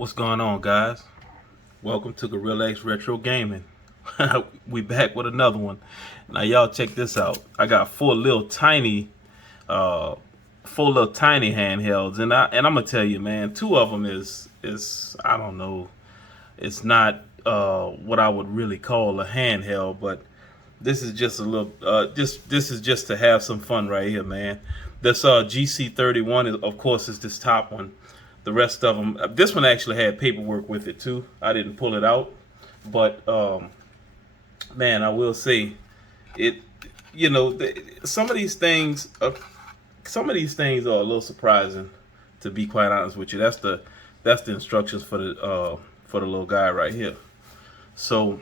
What's going on, guys? Welcome to Gorilla X Retro Gaming. We back with another one. Now, y'all check this out. I got uh, four little tiny handhelds, and I'm gonna tell you, man, two of them is I don't know. It's not what I would really call a handheld, but this is just a little. This is just to have some fun right here, man. This GC31 is, of course, is this top one. The rest of them, this one actually had paperwork with it too. I didn't pull it out, but man, I will say it. Some of these things, are a little surprising, to be quite honest with you. That's the instructions for the little guy right here. So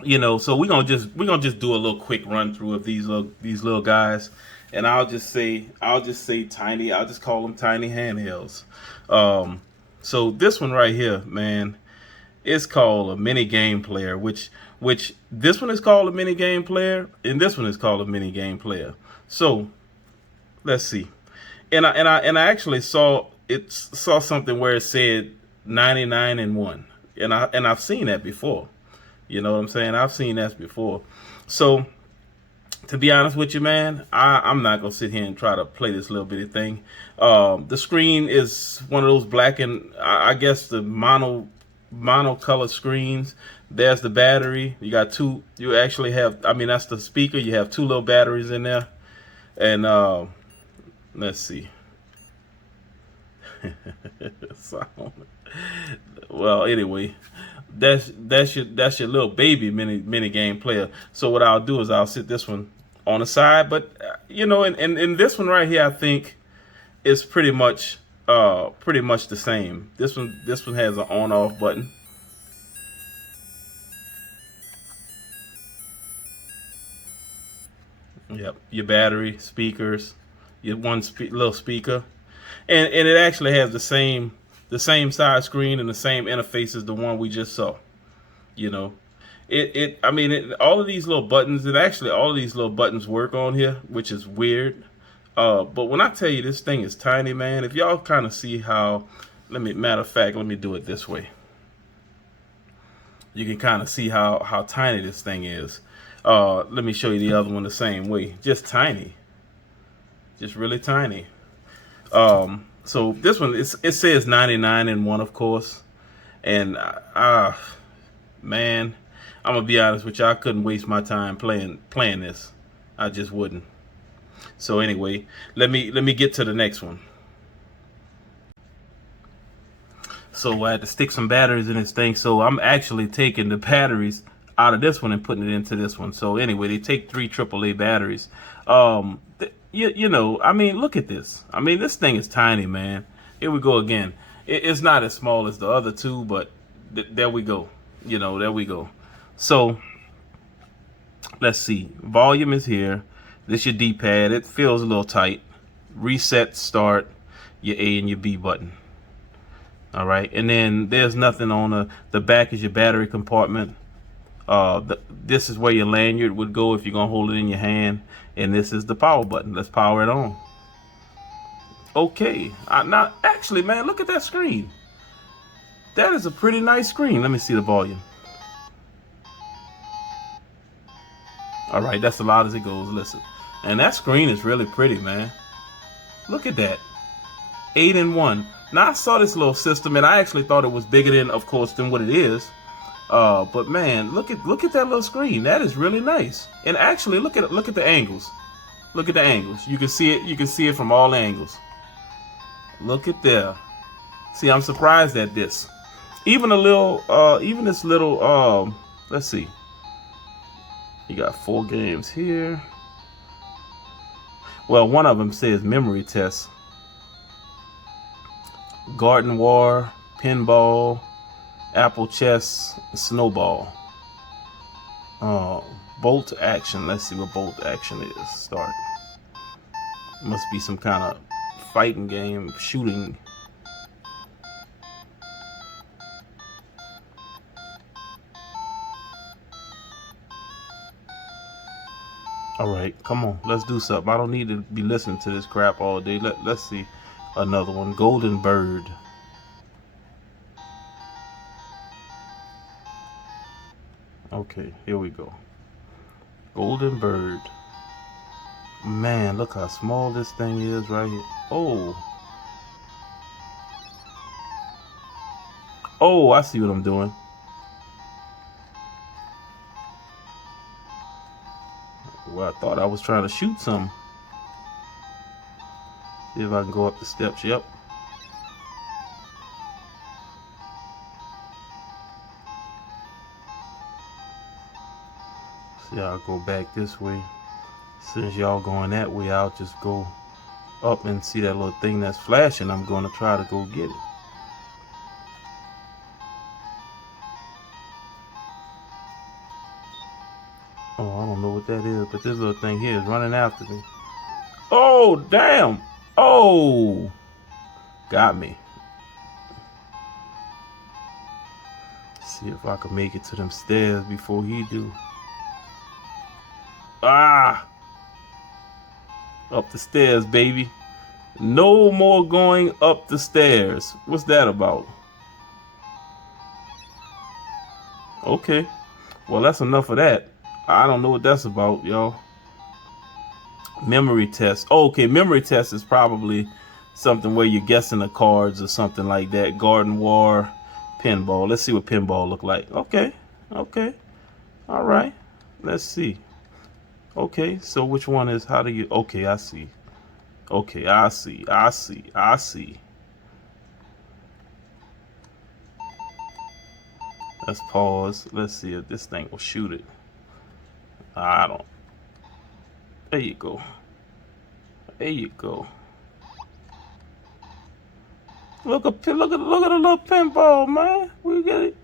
so we're gonna just do a little quick run through of these little guys, and I'll just say tiny. I'll just call them tiny handhelds. So this one right here, man, is called a mini game player, which this one is called a mini game player, and this one is called a mini game player. So let's see, and I actually saw something where it said 99 and 1, and I've seen that before. You know what I'm saying? I've seen that before. So, to be honest with you, man, I'm not going to sit here and try to play this little bitty thing. The screen is one of those black and, I guess, the monocolor screens. There's the battery. You got two. You actually have, that's the speaker. You have two little batteries in there. And let's see. Well, anyway, that's your little baby mini game player. So what I'll do is I'll sit this one on the side, but and this one right here, I think is pretty much the same. This one has an on off button. Yep, your battery, speakers, your little speaker, and it actually has the same size screen and the same interface as the one we just saw. You know, all of these little buttons. All of these little buttons work on here, which is weird. But when I tell you this thing is tiny, man, if y'all kind of see how, matter of fact, let me do it this way. You can kind of see how tiny this thing is. Let me show you the other one the same way. Just tiny, just really tiny. So this one, it says 99 and 1, of course, and man, I'm gonna be honest with you, I couldn't waste my time playing this. I just wouldn't. So anyway, let me get to the next one. So I had to stick some batteries in this thing. So I'm actually taking the batteries out of this one and putting it into this one. So anyway, they take 3 AAA batteries. Look at this. This thing is tiny, man. Here we go again. It's not as small as the other two, but there we go. There we go. So let's see. Volume is here. This your D-pad. It feels a little tight. Reset, start, your A and your B button. All right, and then there's nothing on the back is your battery compartment. This is where your lanyard would go if you're gonna hold it in your hand, and this is the power button. Let's power it on. Okay, now actually, man, look at that screen. That is a pretty nice screen. Let me see the volume. All right, that's as loud as it goes. Listen, and that screen is really pretty, man. Look at that, 8 and 1. Now I saw this little system, and I actually thought it was bigger than, of course, than what it is. But man, look at that little screen. That is really nice. And actually, look at the angles. Look at the angles. You can see it. You can see it from all angles. Look at there. See, I'm surprised at this. Even this little. Let's see. You got 4 games here. Well, one of them says memory test. Garden War, Pinball, Apple Chess, Snowball. Bolt Action. Let's see what Bolt Action is. Start. Must be some kind of fighting game, shooting. All right, come on, let's do something. I don't need to be listening to this crap all day. Let's see another one. Golden Bird. Okay, here we go. Golden bird. Man, look how small this thing is right here. Oh. Oh, I see what I'm doing. Well, I thought I was trying to shoot some. See if I can go up the steps. Yep. See, I'll go back this way. Since y'all going that way, I'll just go up and see that little thing that's flashing. I'm going to try to go get it. Oh, I don't know what that is, but this little thing here is running after me. Oh, damn. Oh, got me. See if I can make it to them stairs before he do. Ah, up the stairs, baby. No more going up the stairs. What's that about? Okay. Well, that's enough of that. I don't know what that's about, y'all. Memory test. Oh, okay, memory test is probably something where you're guessing the cards or something like that. Garden War, pinball. Let's see what pinball look like. Okay, okay, all right. Let's see. Okay, so which one is? How do you? Okay, I see. Okay, I see. I see. I see. Let's pause. Let's see if this thing will shoot it. I don't. There you go. There you go. Look at the little pinball, man. We getting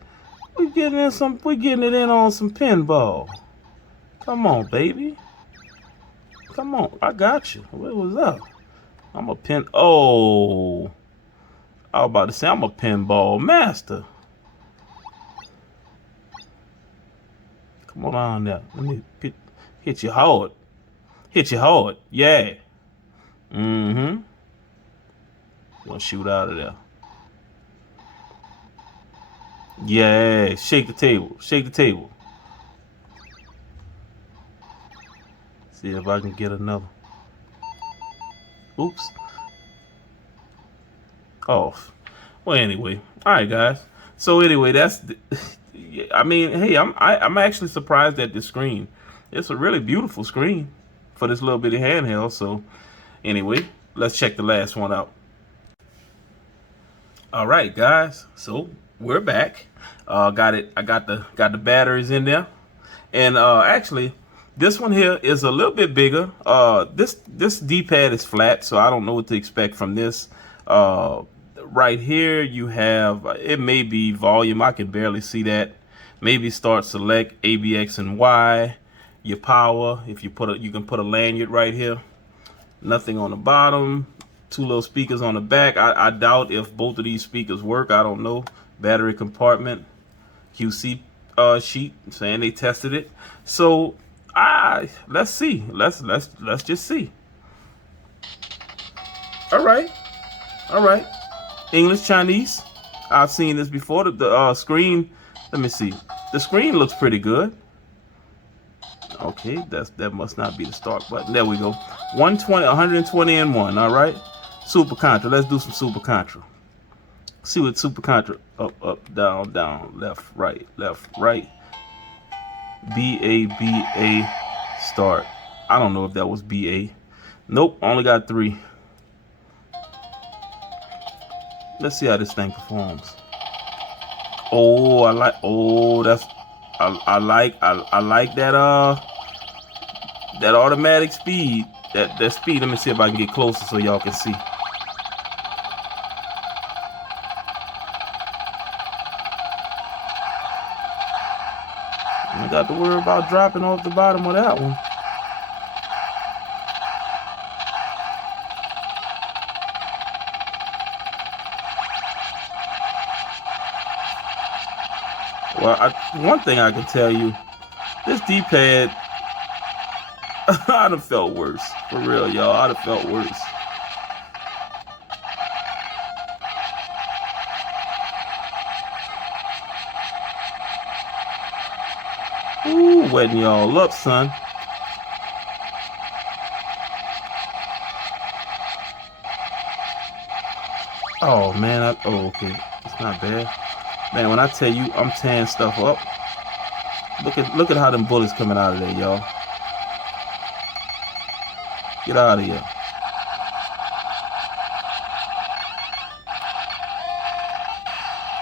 it in on some pinball. Come on, baby. Come on, I got you. What was up? I'm a pin. Oh, I was about to say I'm a pinball master. Come on there. Let me hit you hard. Hit you hard. Yeah. Mm-hmm. Gonna shoot out of there. Yeah. Shake the table. Shake the table. See if I can get another. Oops. Off. Well, anyway. All right, guys. So anyway, that's. I mean, hey, I'm actually surprised at this screen. It's a really beautiful screen for this little bitty handheld. So anyway, let's check the last one out. All right, guys. So we're back. Got it. I got the batteries in there, and actually, this one here is a little bit bigger. This D-pad is flat, so I don't know what to expect from this. Right here, you have it may be volume. I can barely see that. Maybe start, select, A, B, X, and Y. Your power. If you you can put a lanyard right here. Nothing on the bottom. Two little speakers on the back. I doubt if both of these speakers work. I don't know. Battery compartment. QC sheet saying they tested it. So let's see. Let's just see. All right. English, Chinese. I've seen this before. The screen. Let me see. The screen looks pretty good. Okay, that must not be the start button. There we go. 120 and 1. All right. Super Contra. Let's do some Super Contra. See what Super Contra. Up, down, left, right. B-A, start. I don't know if that was B-A. Nope, only got 3. Let's see how this thing performs. Oh, I like. Oh, that's. I like that. That automatic speed. That speed. Let me see if I can get closer so y'all can see. I got to worry about dropping off the bottom of that one. Well, one thing I can tell you, this D-pad, I'd have felt worse. For real, y'all. I'd have felt worse. Ooh, wetting y'all up, son. Oh man, oh okay, it's not bad. Man, when I tell you I'm tearing stuff up, look at how them bullets coming out of there, y'all. Get out of here.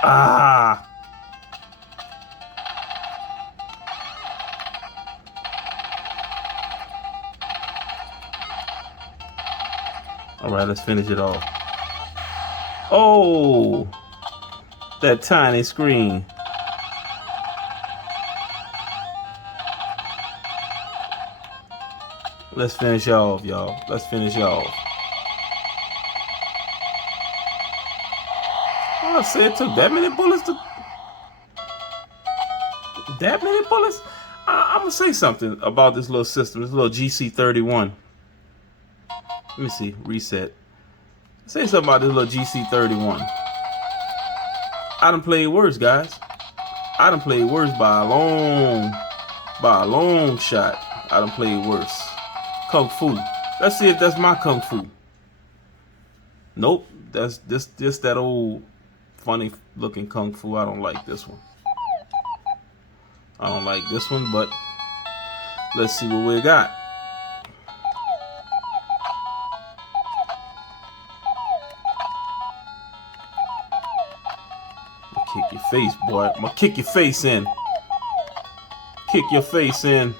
Ah. All right, let's finish it off. Oh, that tiny screen. Let's finish off, y'all. Let's finish off. Oh, I said it took that many bullets to... That many bullets? I'm going to say something about this little system, this little GC31. Let me see. Reset. Say something about this little GC31. I done played worse, guys. I done played worse by a long shot. I done played worse. Kung Fu. Let's see if that's my Kung Fu. Nope. That's just that old funny looking Kung Fu. I don't like this one. I don't like this one, but let's see what we got. Kick your face, boy. I'm gonna kick your face in. Kick your face in.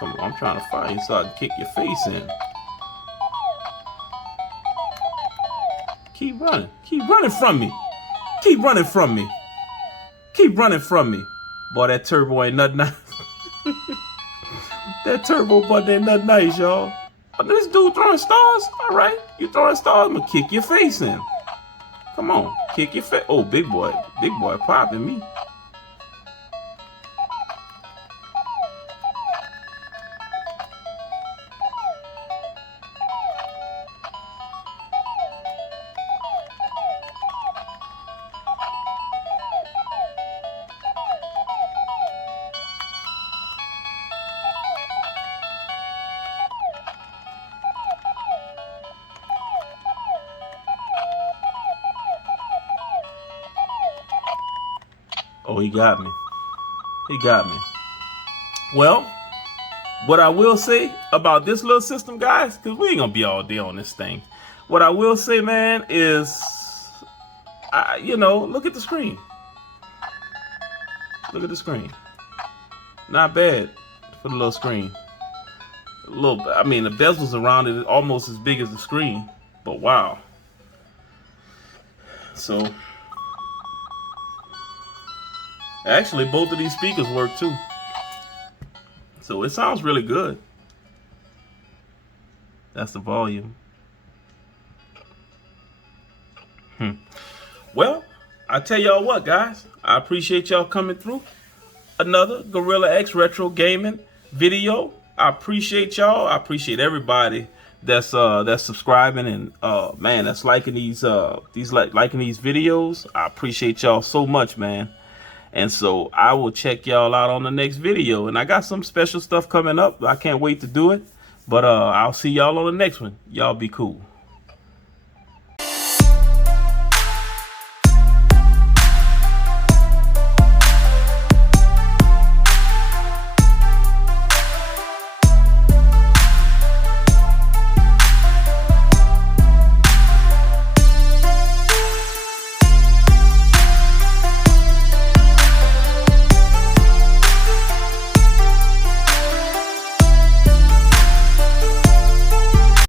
Come on, I'm trying to find you so I can kick your face in. Keep running. Keep running from me. Keep running from me. Keep running from me. Boy, that turbo ain't nothing nice. That turbo button ain't nothing nice, y'all. But this dude throwing stars? All right. You throwing stars? I'm going to kick your face in. Come on. Kick your face. Oh, big boy. Big boy popping me. Oh, he got me. He got me. Well, what I will say about this little system, guys, because we ain't going to be all day on this thing. What I will say, man, is, look at the screen. Look at the screen. Not bad for the little screen. I mean, the bezels around it almost as big as the screen. But wow. So... actually, both of these speakers work too. So it sounds really good. That's the volume. Well, I tell y'all what, guys. I appreciate y'all coming through. Another Gorilla X Retro Gaming video. I appreciate y'all. I appreciate everybody that's subscribing and man, that's liking these liking these videos. I appreciate y'all so much, man. And so I will check y'all out on the next video. And I got some special stuff coming up. I can't wait to do it. But I'll see y'all on the next one. Y'all be cool.